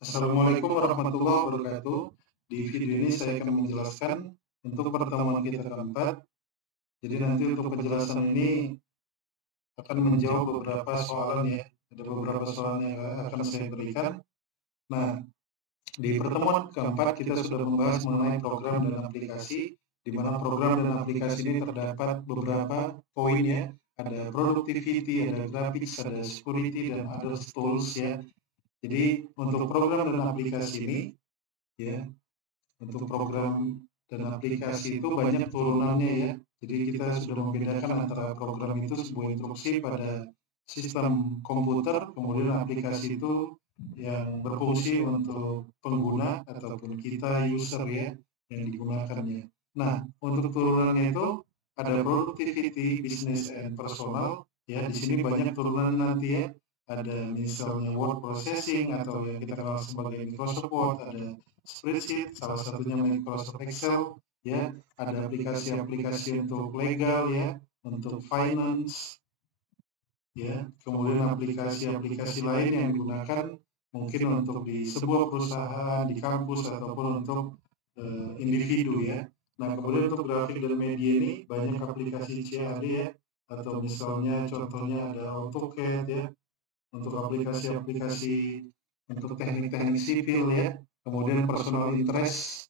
Assalamualaikum warahmatullahi wabarakatuh. Di video ini saya akan menjelaskan untuk pertemuan kita keempat. Jadi nanti untuk penjelasan ini akan menjawab beberapa soalan ya. Ada beberapa soalan yang akan saya berikan. Nah, di pertemuan keempat kita sudah membahas mengenai program dan aplikasi, di mana program dan aplikasi ini terdapat beberapa poin ya. Ada productivity, ada graphics, ada security, dan other tools ya. Jadi untuk program dan aplikasi ini ya, untuk program dan aplikasi itu banyak turunannya ya. Jadi kita sudah membedakan antara program itu sebuah instruksi pada sistem komputer, kemudian aplikasi itu yang berfungsi untuk pengguna ataupun kita user ya yang digunakannya. Nah, untuk turunannya itu ada productivity, business and personal ya. Di sini banyak turunan nanti ya. Ada misalnya word processing atau yang kita kenal sebagai Microsoft Word, ada spreadsheet, salah satunya Microsoft Excel, ya, ada aplikasi-aplikasi untuk legal, ya, untuk finance, ya, kemudian aplikasi-aplikasi lain yang digunakan mungkin untuk di sebuah perusahaan, di kampus, ataupun untuk individu, ya. Nah, kemudian untuk grafik dan media ini banyak aplikasi CAD, ya, atau misalnya contohnya ada AutoCAD, ya, untuk aplikasi-aplikasi untuk teknik-teknik sipil, ya, kemudian personal interest.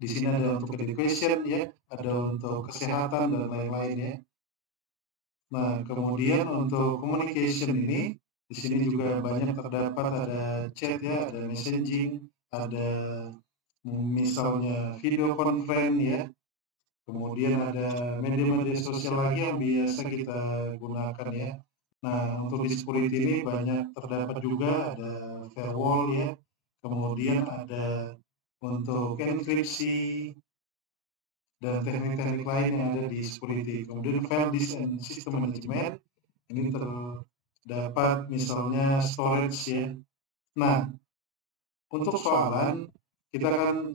Di sini ada untuk education ya, ada untuk kesehatan dan lain-lain ya. Nah, kemudian untuk communication ini di sini juga banyak terdapat ada chat ya, ada messaging, ada misalnya video conference ya. Kemudian ada media-media sosial lagi yang biasa kita gunakan ya. Nah, untuk di security ini banyak terdapat juga ada firewall ya. Kemudian ada untuk enkripsi, dan teknik-teknik lain yang ada di security. Kemudian file disk and system management, ini terdapat misalnya storage ya. Nah, untuk soalan,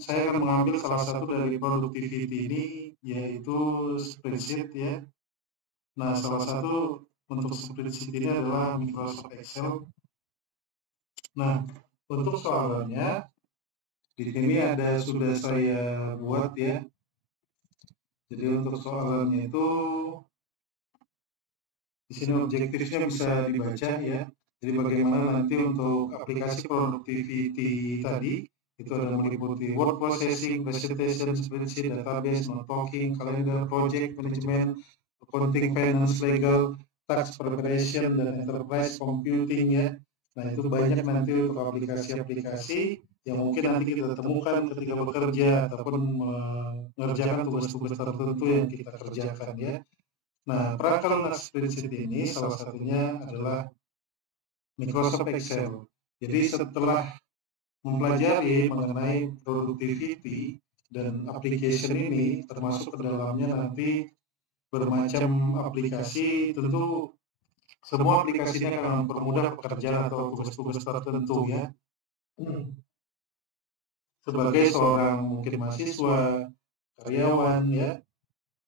saya akan mengambil salah satu dari productivity ini, yaitu spreadsheet ya. Nah, salah satu untuk spreadsheet ini adalah Microsoft Excel. Nah, untuk soalannya, di sini sudah saya buat ya. Jadi untuk soalannya itu di sini objektifnya bisa dibaca ya. Jadi bagaimana nanti untuk aplikasi productivity tadi itu ada meliputi word processing, presentation, spreadsheet, database, note taking, calendar, project management, accounting, finance, legal, tax preparation, dan enterprise computing ya. Nah itu banyak nanti untuk aplikasi-aplikasi yang mungkin nanti kita temukan ketika bekerja ataupun mengerjakan tugas-tugas tertentu yang kita kerjakan ya. Nah, perangkat lunak spreadsheet ini salah satunya adalah Microsoft Excel. Jadi setelah mempelajari mengenai productivity dan application ini, termasuk ke dalamnya nanti bermacam aplikasi, tentu semua aplikasi ini akan mempermudah pekerjaan atau tugas-tugas tertentu ya. Sebagai seorang mungkin mahasiswa, karyawan ya,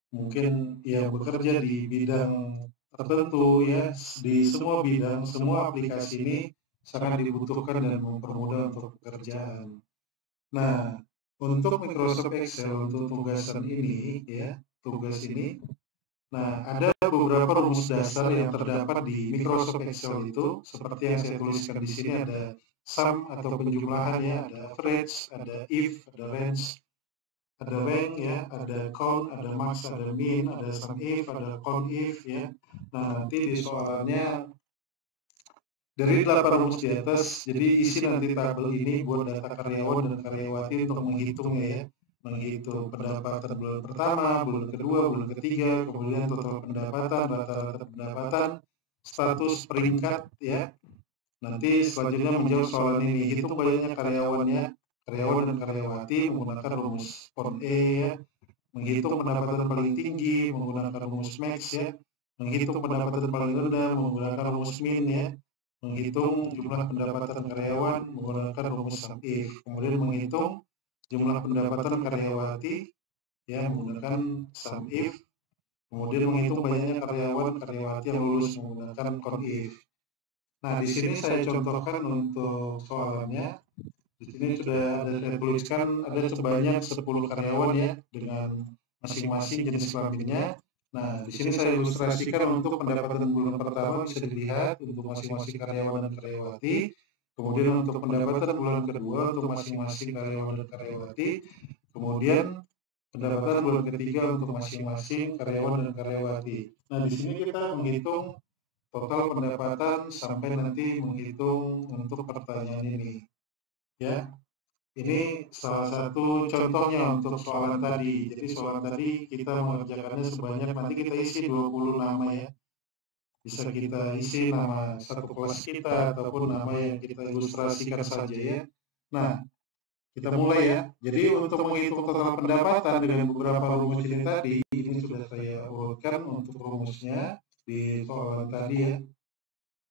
mungkin ya bekerja di bidang tertentu ya, di semua bidang, semua aplikasi ini sangat dibutuhkan dan mempermudah untuk pekerjaan. Nah, untuk Microsoft Excel untuk tugasan ini ya, tugas ini, nah ada beberapa rumus dasar yang terdapat di Microsoft Excel itu, seperti yang saya tuliskan di sini ada sum atau penjumlahan ya, ada average, ada if, ada range, ada rank ya, ada count, ada max, ada min, ada sum if, ada count if ya. Nah, nanti di soalnya dari 8 rumus di atas, jadi isi nanti tabel ini buat data karyawan dan karyawati untuk menghitungnya ya. Menghitung pendapatan bulan pertama, bulan kedua, bulan ketiga, kemudian total pendapatan, rata-rata pendapatan, status peringkat ya. Nanti selanjutnya menjawab soal ini, hitung banyaknya karyawannya, karyawan dan karyawati menggunakan rumus form E ya. Menghitung pendapatan paling tinggi menggunakan rumus max ya, menghitung pendapatan paling rendah menggunakan rumus min ya, menghitung jumlah pendapatan karyawan menggunakan rumus sum if, kemudian menghitung jumlah pendapatan karyawati ya menggunakan sum if, kemudian menghitung banyaknya karyawan karyawati yang lulus menggunakan count if. Nah, di sini saya contohkan untuk soalannya. Di sini sudah ada saya tuliskan ada sebanyak 10 karyawan ya dengan masing-masing jenis kelaminnya. Nah, di sini saya ilustrasikan untuk pendapatan bulan pertama bisa dilihat untuk masing-masing karyawan dan karyawati. Kemudian untuk pendapatan bulan kedua untuk masing-masing karyawan dan karyawati. Kemudian pendapatan bulan ketiga untuk masing-masing karyawan dan karyawati. Nah, di sini kita menghitung total pendapatan sampai nanti menghitung untuk pertanyaan ini. Ya, ini salah satu contohnya untuk soalan tadi. Jadi soalan tadi kita mengerjakannya sebanyak nanti kita isi 20 nama ya. Bisa kita isi nama satu kelas kita ataupun nama yang kita ilustrasikan saja ya. Nah, kita mulai ya. Jadi untuk menghitung total pendapatan dengan beberapa rumus ini tadi, ini sudah saya urutkan untuk rumusnya di soalan tadi ya.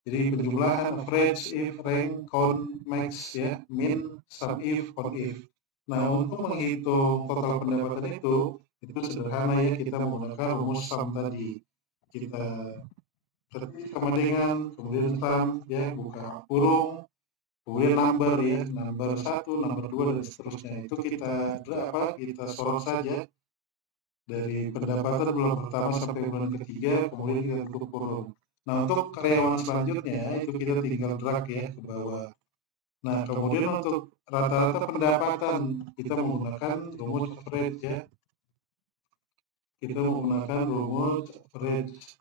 Jadi penjumlahan average, if, rank, count, max, ya, min, sum if, count if. Nah, untuk menghitung total pendapatan itu sederhana ya, kita menggunakan rumus sum tadi. Kita ketik sama dengan, kemudian sum, ya, buka kurung, kemudian number ya, number 1, number 2, dan seterusnya. Itu kita sorot saja dari pendapatan bulan pertama sampai bulan ketiga, kemudian kita tutup kurung. Nah, untuk karyawan selanjutnya itu kita tinggal drag ya ke bawah. Nah, kemudian untuk rata-rata pendapatan kita menggunakan rumus average ya. Kita menggunakan rumus average.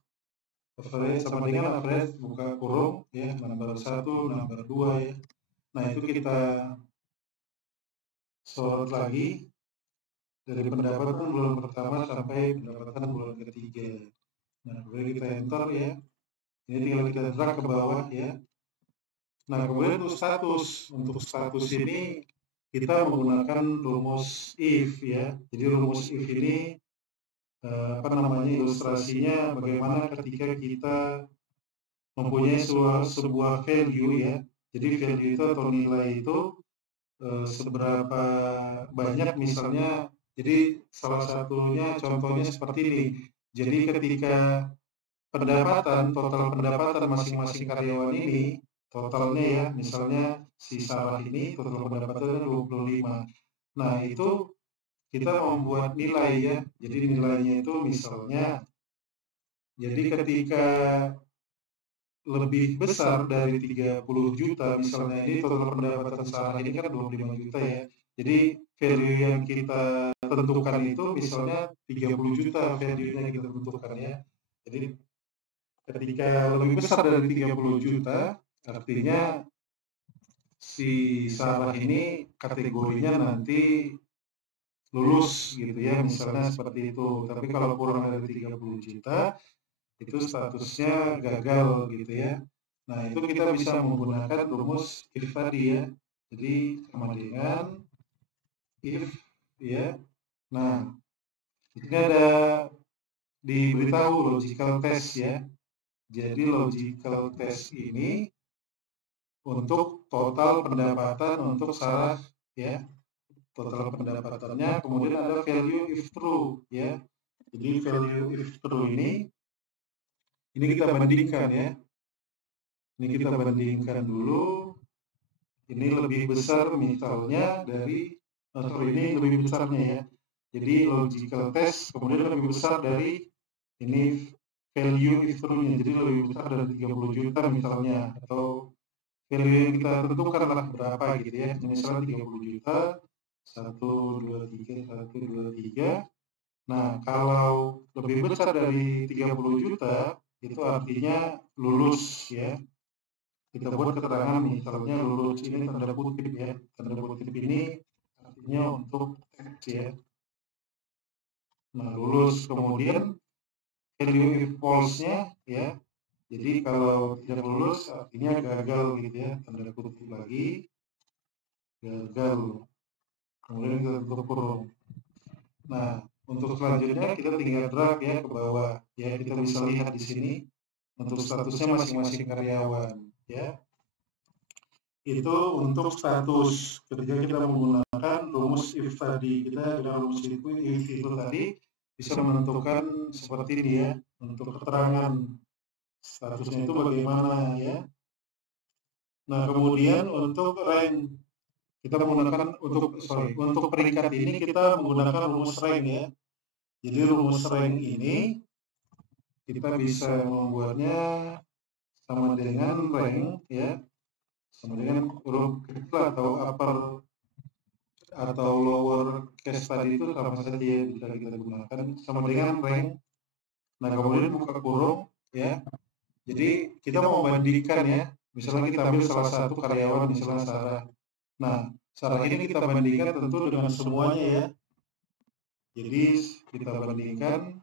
Average sama dengan average buka kurung ya, number 1, number 2 ya. Nah, itu kita sorot lagi dari pendapatan bulan pertama sampai pendapatan bulan ketiga. Nah, kemudian kita enter ya. Ini tinggal kita drag ke bawah ya. Nah, kemudian untuk status ini kita menggunakan rumus if ya. Jadi rumus if ini ilustrasinya bagaimana ketika kita mempunyai sebuah value ya. Jadi value itu atau nilai itu seberapa banyak misalnya. Jadi salah satunya contohnya seperti ini. Jadi ketika total pendapatan masing-masing karyawan ini, totalnya ya, misalnya si Sarah ini total pendapatannya 25. Nah, itu kita membuat nilai ya. Jadi nilainya itu misalnya, jadi ketika lebih besar dari 30 juta, misalnya ini total pendapatan Sarah ini kan 25 juta ya. Jadi value yang kita tentukan itu misalnya 30 juta value yang kita tentukan ya. Jadi ketika lebih besar dari 30 juta, artinya si Sarah ini kategorinya nanti lulus gitu ya, misalnya seperti itu. Tapi kalau kurang dari 30 juta, itu statusnya gagal gitu ya. Nah, itu kita bisa menggunakan rumus if tadi ya. Jadi sama dengan if ya. Nah, ini ada diberitahu logical test ya. Jadi logical test ini untuk total pendapatan untuk Sarah ya, total pendapatannya, kemudian ada value if true ya. Jadi value if true ini kita bandingkan ya. Ini kita bandingkan dulu. Ini lebih besar misalnya dari ini lebih besarnya ya. Jadi logical test kemudian lebih besar dari ini value if true-nya. Jadi lebih besar dari 30 juta misalnya, atau value yang kita tentukan lah berapa gitu ya. Misalnya 30 juta, 1, 2, 3, 1, 2, 3. Nah, kalau lebih besar dari 30 juta, itu artinya lulus ya. Kita buat keterangan misalnya lulus ini tanda kutip ya. Tanda kutip ini artinya untuk teks ya. Nah, lulus kemudian value if false-nya ya. Jadi kalau tidak lulus artinya gagal gitu ya. Tanda kutip lagi. Gagal. Kemudian kita tutup kurung. Nah, untuk selanjutnya kita tinggal drag ya ke bawah. Ya, kita bisa lihat di sini untuk statusnya masing-masing karyawan ya. Itu untuk status ketika kita menggunakan rumus if tadi. Kita dengan rumus if itu tadi bisa menentukan seperti ini ya. Untuk keterangan statusnya itu bagaimana ya. Nah, kemudian untuk rank kita menggunakan untuk peringkat ini kita menggunakan rumus rank ya. Jadi rumus rank ini kita bisa membuatnya sama dengan rank ya, sama dengan huruf kecil atau upper atau lower case tadi itu sama saja ya, bisa kita gunakan sama dengan rank. Nah, kemudian buka kurung ya. Jadi kita mau membandingkan ya, misalnya kita ambil salah satu karyawan, misalnya Sarah. Nah, Sarah ini kita bandingkan tentu dengan semuanya ya. Jadi kita bandingkan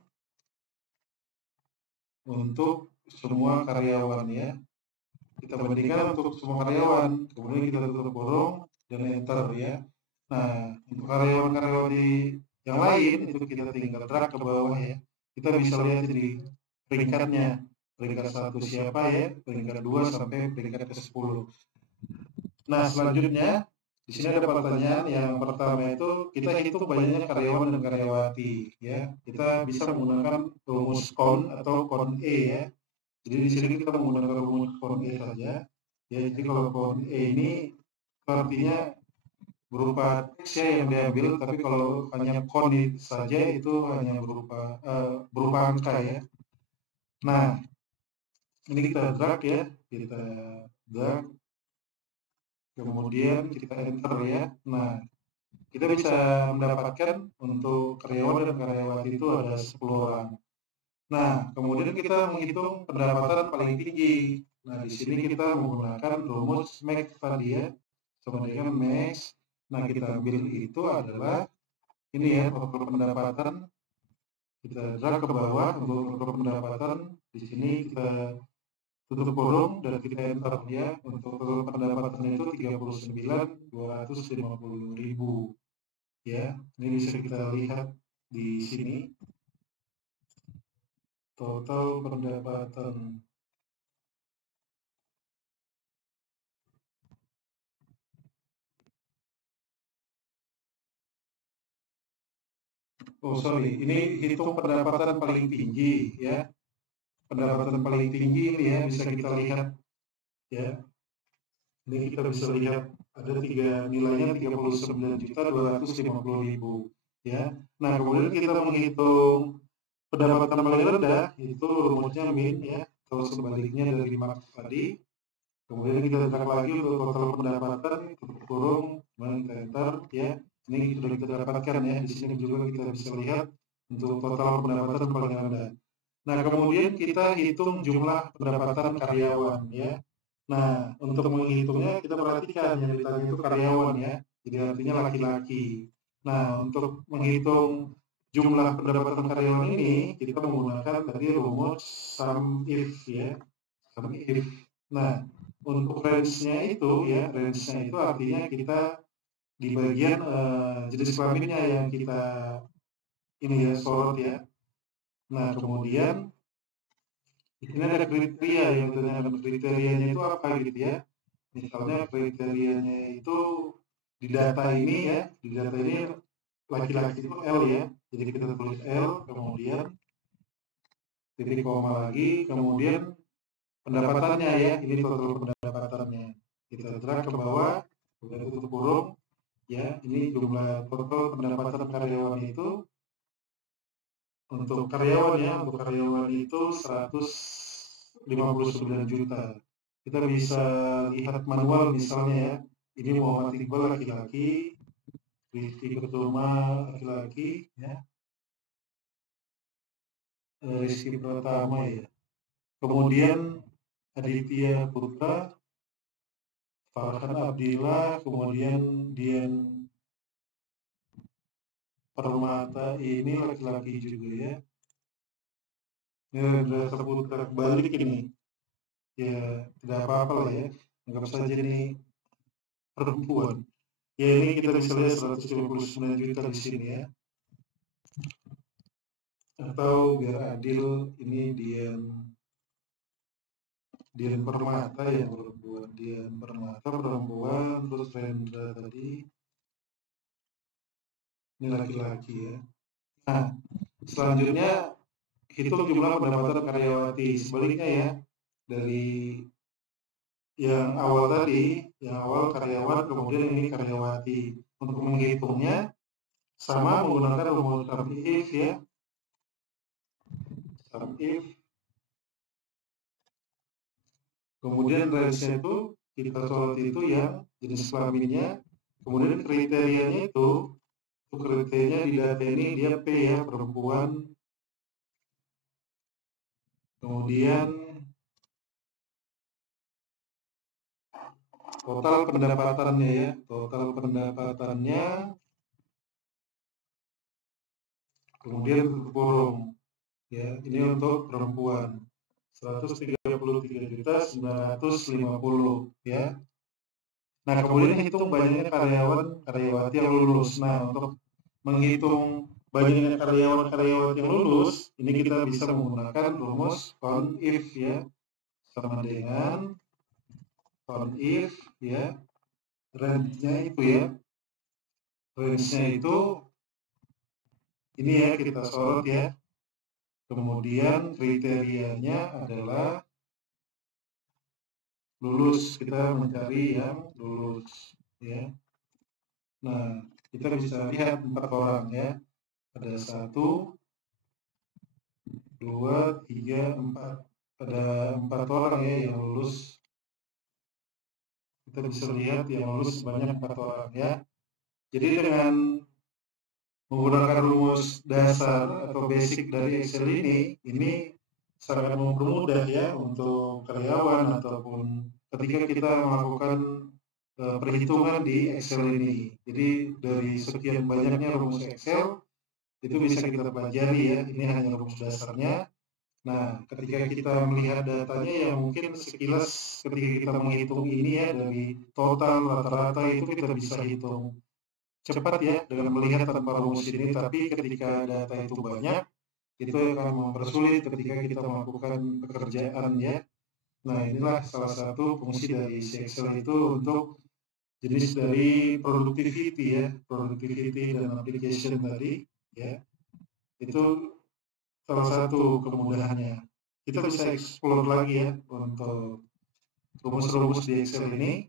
untuk semua karyawan ya. Kita bandingkan untuk semua karyawan, kemudian kita tutup kurung dan enter ya. Nah, untuk karyawan-karyawan yang lain itu kita tinggal drag ke bawah ya. Kita bisa lihat di peringkatnya. Peringkat 1 siapa ya, peringkat 2 sampai peringkat ke-10. Nah, selanjutnya di sini ada pertanyaan yang pertama itu kita hitung banyaknya karyawan dan karyawati ya. Kita bisa menggunakan rumus count atau count E ya. Jadi di sini kita menggunakan rumus count E saja. Ya, jadi kalau count E ini artinya berupa teks ya yang diambil, tapi kalau hanya count saja itu hanya berupa angka ya. Nah, ini kita drag ya, kita drag, kemudian kita enter ya. Nah, kita bisa mendapatkan untuk karyawan dan karyawati itu ada 10 orang. Nah, kemudian kita menghitung pendapatan paling tinggi. Nah, di sini kita menggunakan rumus max tadi ya, sama dengan max. Nah, kita ambil itu adalah ini ya, total pendapatan. Kita drag ke bawah untuk total pendapatan. Di sini kita tutup kurung dan kita enter ya. Untuk total pendapatan itu 39.250.000 ya. Ini bisa kita lihat di sini total pendapatan. Oh sorry, ini hitung pendapatan paling tinggi ya. Pendapatan paling tinggi ini ya bisa kita lihat ya. Ini kita bisa lihat ada nilainya 39.250.000 ya. Nah, kemudian kita menghitung pendapatan paling rendah itu rumusnya min ya, atau sebaliknya dari max tadi. Kemudian kita drag lagi untuk total pendapatan, tutup kurung, kemudian kita enter ya. Ini sudah kita dapatkan ya. Di sini juga kita bisa lihat untuk total pendapatan paling rendah. Nah, kemudian kita hitung jumlah pendapatan karyawan ya. Nah, untuk menghitungnya kita perhatikan yang ditanya itu karyawan ya. Jadi artinya laki-laki. Nah, untuk menghitung jumlah pendapatan karyawan ini kita menggunakan tadi rumus sum if ya. Sum if. Nah, untuk range-nya itu ya, range-nya itu artinya kita di bagian jenis kelaminnya yang kita ini ya sorot ya. Nah, kemudian ini ada kriteria yang ditanyakan, kriterianya itu apa gitu ya. Misalnya kriterianya itu di data ini ya, di data ini laki-laki itu L ya. Jadi kita tulis L, kemudian titik koma lagi, kemudian pendapatannya ya, ini total pendapatannya. Kita drag ke bawah, kita tutup kurung, ya, ini jumlah total pendapatan karyawan itu untuk karyawan itu 159 juta. Kita bisa lihat manual misalnya ya, ini Muhammad Iqbal laki-laki, Rizky Pertama laki-laki, ya, Rizky Pertama ya. Kemudian Aditya Putra, Farhan Abdillah, kemudian Dian Permata ini laki-laki juga ya. Ini adalah seputar balik ini. Ya, tidak apa-apa lah ya. Anggap saja ini perempuan. Ya, ini kita bisa lihat 159 juta di sini ya. Atau biar adil, ini Dian Permata yang perempuan. Dian Permata perempuan, terus Rendra tadi. Ini laki-laki ya. Nah, selanjutnya hitung jumlah pendapatan karyawati. Sebaliknya ya, dari yang awal tadi, yang awal karyawan, kemudian ini karyawati. Untuk menghitungnya sama menggunakan rumus sum if ya. Sum if. Kemudian range-nya itu kita sorot itu yang jenis kelaminnya. Kemudian kriterianya itu kriterianya di data ini dia P ya, perempuan. Kemudian total pendapatannya ya, total pendapatannya. Kemudian kurung ya, ini untuk perempuan 133.950 ya. Nah, kemudian hitung banyaknya karyawan karyawati yang lulus. Nah, untuk menghitung banyaknya karyawan-karyawati yang lulus, ini kita bisa menggunakan rumus count if ya, sama dengan count if ya, range-nya itu ya, range-nya itu ini ya, kita sorot ya. Kemudian kriterianya adalah lulus, kita mencari yang lulus ya. Nah, kita bisa lihat 4 orang ya, ada 1, 2, 3, 4, ada 4 orang ya yang lulus. Kita bisa lihat yang lulus sebanyak 4 orang ya. Jadi dengan menggunakan rumus dasar atau basic dari Excel ini sangat mempermudah ya untuk karyawan ataupun ketika kita melakukan perhitungan di Excel ini. Jadi dari sekian banyaknya rumus Excel itu bisa kita pelajari ya, ini hanya rumus dasarnya. Nah, ketika kita melihat datanya yang mungkin sekilas ketika kita menghitung ini ya, dari total rata-rata itu kita bisa hitung cepat ya dengan melihat tanpa rumus ini, tapi ketika data itu banyak, itu akan mempersulit ketika kita melakukan pekerjaan ya. Nah, inilah salah satu fungsi dari si Excel itu untuk jenis dari productivity ya, productivity dan application tadi ya. Itu salah satu kemudahannya. Kita bisa explore lagi ya untuk rumus-rumus di Excel ini.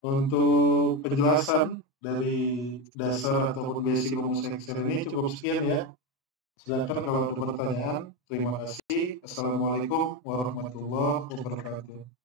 Untuk penjelasan dari dasar ataupun basic rumus Excel ini cukup sekian ya. Silakan kalau ada pertanyaan. Terima kasih. Assalamualaikum warahmatullahi wabarakatuh.